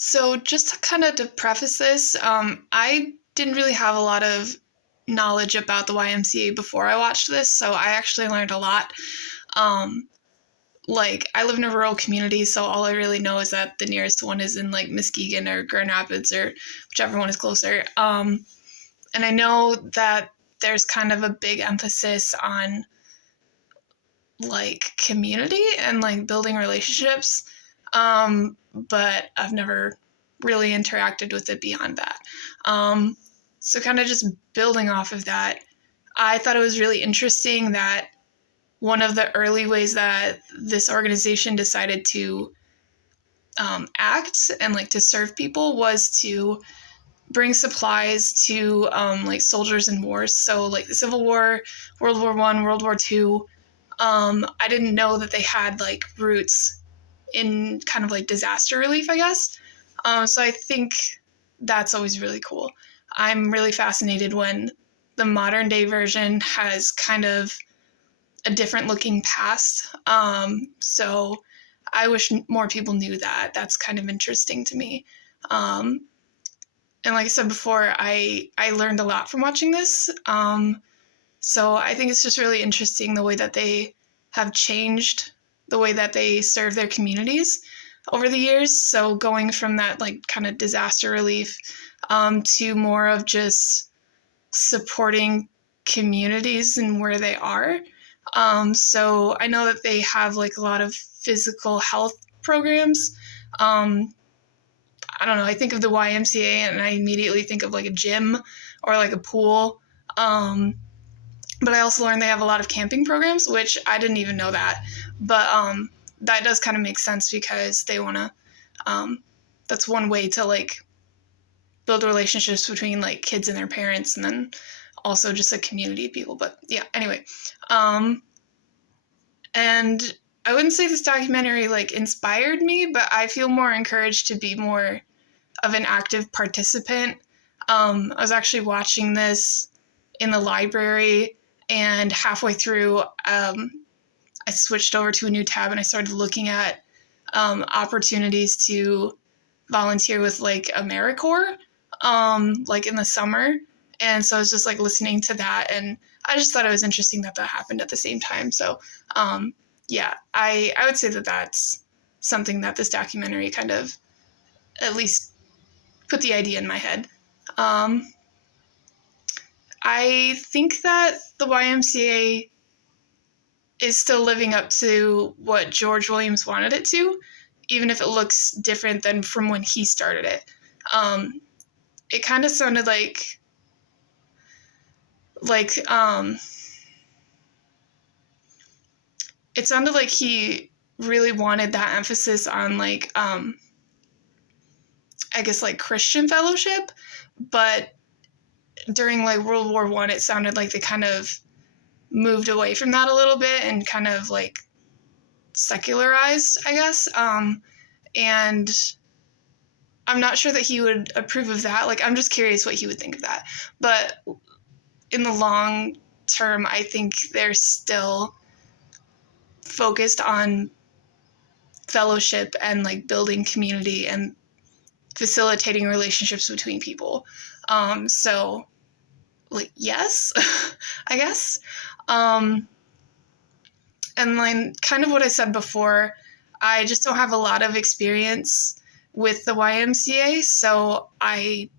So just to preface this, I didn't really have a lot of knowledge about the YMCA before I watched this, so I actually learned a lot. Um, I live in a rural community, so all I really know is that the nearest one is in like Muskegon or Grand Rapids or whichever one is closer. And I know that there's kind of a big emphasis on like community and like building relationships. But I've never really interacted with it beyond that. So kind of just building off of that, I thought it was really interesting that one of the early ways that this organization decided to act and like to serve people was to bring supplies to like soldiers in wars. So like the Civil War, World War I, World War II. I didn't know that they had like roots in kind of like disaster relief, I guess. So I think that's always really cool. I'm really fascinated when the modern day version has kind of a different looking past. So I wish more people knew that. That's kind of interesting to me. Um, and like I said before, I learned a lot from watching this. So I think it's just really interesting the way that they have changed the way that they serve their communities over the years. So going from that like kind of disaster relief to more of just supporting communities and where they are. So I know that they have like a lot of physical health programs. I don't know, I think of the YMCA and I immediately think of like a gym or like a pool. But I also learned they have a lot of camping programs, which I didn't even know that. But that does kind of make sense because they want to, that's one way to like build relationships between like kids and their parents, and then also just a community of people. But yeah, anyway. And I wouldn't say this documentary like inspired me, but I feel more encouraged to be more of an active participant. I was actually watching this in the library, and halfway through, I switched over to a new tab and I started looking at opportunities to volunteer with like AmeriCorps, like in the summer. And so I was just like listening to that, and I just thought it was interesting that that happened at the same time. So yeah, I would say that that's something that this documentary kind of at least put the idea in my head. I think that the YMCA is still living up to what George Williams wanted it to, even if it looks different than from when he started it. It kind of sounded like it sounded like he really wanted that emphasis on like I guess like Christian fellowship, but during like World War I, it sounded like they kind of moved away from that a little bit and kind of like secularized, I guess. And I'm not sure that he would approve of that. Like, I'm just curious what he would think of that. But in the long term, I think they're still focused on fellowship and like building community and facilitating relationships between people. So like, yes, I guess. And then kind of what I said before, I just don't have a lot of experience with the YMCA, so I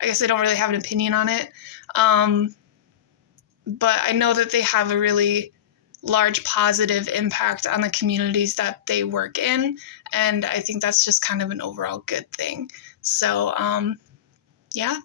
guess I don't really have an opinion on it. But I know that they have a really large positive impact on the communities that they work in, and I think that's just kind of an overall good thing. So, yeah.